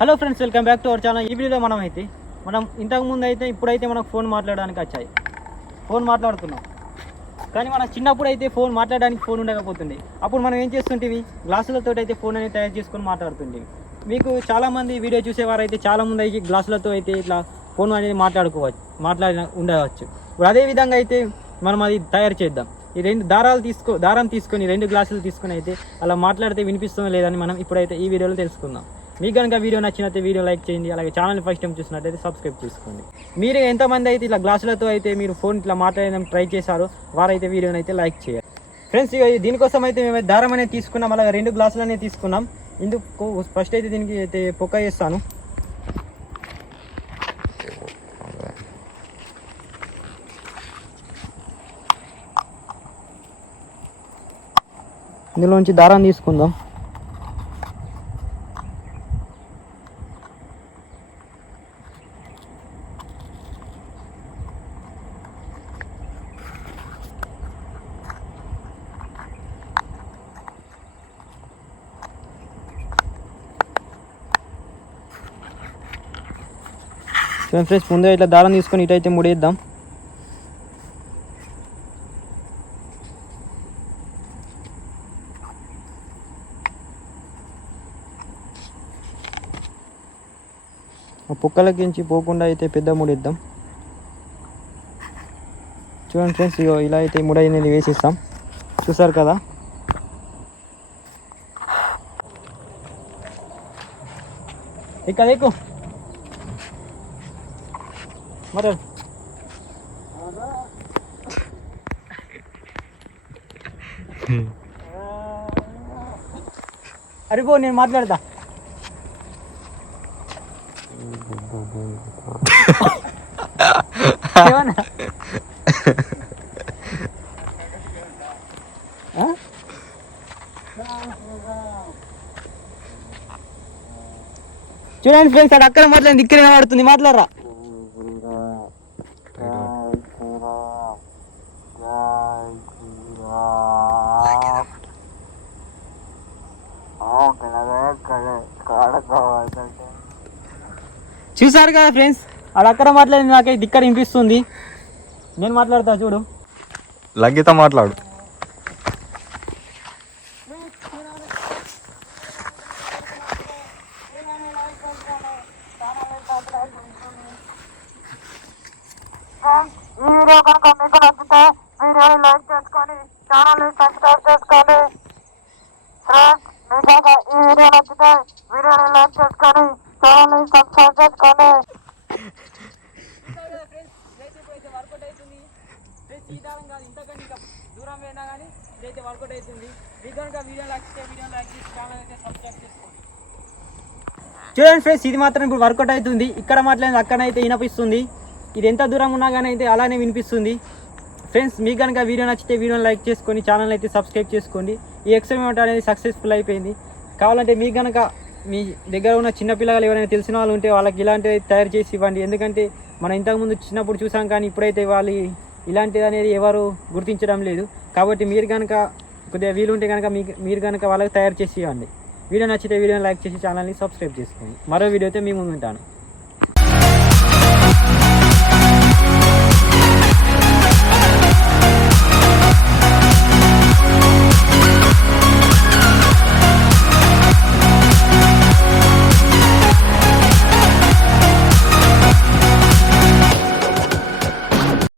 Hello friends, welcome back to our channel. ఈ వీడియోలో మనం ఇంతకుముందు అయితే ఇప్పుడైతే మనకు ఫోన్ మాట్లాడడానికి వచ్చాయి. ఫోన్ మాట్లాడుతున్నాం, కానీ మన చిన్నప్పుడు అయితే ఫోన్ మాట్లాడడానికి ఫోన్ ఉండకపోతుంది. అప్పుడు మనం ఏం చేస్తుంటేవి, గ్లాసులతో అయితే ఫోన్ అనేది తయారు చేసుకొని మాట్లాడుతుంటే. మీకు చాలామంది వీడియో చూసేవారు అయితే చాలామంది అయితే గ్లాసులతో అయితే ఇట్లా ఫోన్ అనేది ఉండవచ్చు. ఇప్పుడు అదేవిధంగా అయితే మనం అది తయారు చేద్దాం. ఈ రెండు దారం తీసుకొని 2 గ్లాసులు తీసుకొని అయితే అలా మాట్లాడితే వినిపిస్తుందో లేదని మనం ఇప్పుడైతే ఈ వీడియోలో తెలుసుకుందాం. మీకు కనుక వీడియో నచ్చినట్టే వీడియో లైక్ చేయండి. అలాగే ఛానల్ని ఫస్ట్ టైం చూసినట్టయితే సబ్స్క్రైబ్ చేసుకోండి. మీరు ఎంతమంది అయితే ఇట్లా గ్లాసులతో అయితే మీరు ఫోన్ ఇట్లా మాట్లాడడానికి ట్రై చేశారో వారైతే వీడియోని అయితే లైక్ చేయాలి. ఫ్రెండ్స్, దీనికోసం అయితే మేము దారం అనేది తీసుకున్నాం, అలాగే 2 గ్లాసులు అనేది తీసుకున్నాం. ఇందుకు ఫస్ట్ అయితే దీనికి అయితే పొక్క చేస్తాను. ఇందులోంచి దారం తీసుకుందాం. ఫ్రెండ్స్, ముందే ఇట్లా దారం తీసుకొని ఇటైతే ముడేద్దాం. పొక్కలకించి పోకుండా అయితే పెద్ద ముడేద్దాం. చూడండి ఫ్రెండ్స్, ఇలా అయితే ముడ అనేది వేసిస్తాం. చూసారు కదా. ఇక దేకు మరి అరిపో, నేను మాట్లాడతా. చూడండి ఫ్రెండ్స్, అక్కడ అక్కడ మాట్లాడింది ఇక్కడ పడుతుంది. మాట్లాడరా. చూసారు కదా ఫ్రెండ్స్, అది అక్కడ మాట్లాడింది నాకైతే ఇక్కడ వినిపిస్తుంది. నేను మాట్లాడతా, చూడు. లగ్గిత మాట్లాడు. ఈ వీడియో కనుక మీకు నచ్చితే వీడియోని లైక్ చేసుకొని ఛానల్ని సబ్స్క్రైబ్ చేసుకోండి. ఫ్రెండ్స్, మీకు కనుక ఈ వీడియో నచ్చితే వీడియోని లైక్ చేసుకొని ఛానల్ని సబ్స్క్రైబ్ చేసుకోండి. దూరం అయినా కానీ ఇదైతే వర్కౌట్ అవుతుంది. మీకు కనుక వీడియో నచ్చితే వీడియో లైక్ చేసి ఛానల్ అయితే సబ్స్క్రైబ్ చేసుకోండి. చూడండి ఫ్రెండ్స్, ఇది మాత్రం ఇప్పుడు వర్కౌట్ అవుతుంది. ఇక్కడ మాట్లాడింది అక్కడైతే వినిపిస్తుంది. ఇది ఎంత దూరం ఉన్నా కానీ అయితే అలానే వినిపిస్తుంది. ఫ్రెండ్స్, మీకు కనుక వీడియో నచ్చితే వీడియోని లైక్ చేసుకొని ఛానల్ అయితే సబ్స్క్రైబ్ చేసుకోండి. ఈ ఎక్స్పెరిమెంట్ అనేది సక్సెస్ఫుల్ అయిపోయింది. కావాలంటే మీకు కనుక మీ దగ్గర ఉన్న చిన్నపిల్లలు ఎవరైనా తెలిసిన వాళ్ళు ఉంటే వాళ్ళకి ఇలాంటివి తయారు చేసి ఇవ్వండి. ఎందుకంటే మనం ఇంతకుముందు చిన్నప్పుడు చూసాం, కానీ ఇప్పుడైతే వాళ్ళు ఇలాంటిది అనేది ఎవరు గుర్తించడం లేదు. కాబట్టి మీరు కనుక కొద్దిగా వీలుంటే కనుక మీరు కనుక వాళ్ళకి తయారు చేసి ఇవ్వండి. వీడియో నచ్చితే వీడియోని లైక్ చేసి ఛానల్ని సబ్స్క్రైబ్ చేసుకోండి. మరో వీడియోతో మీ ముందు ఉంటాను.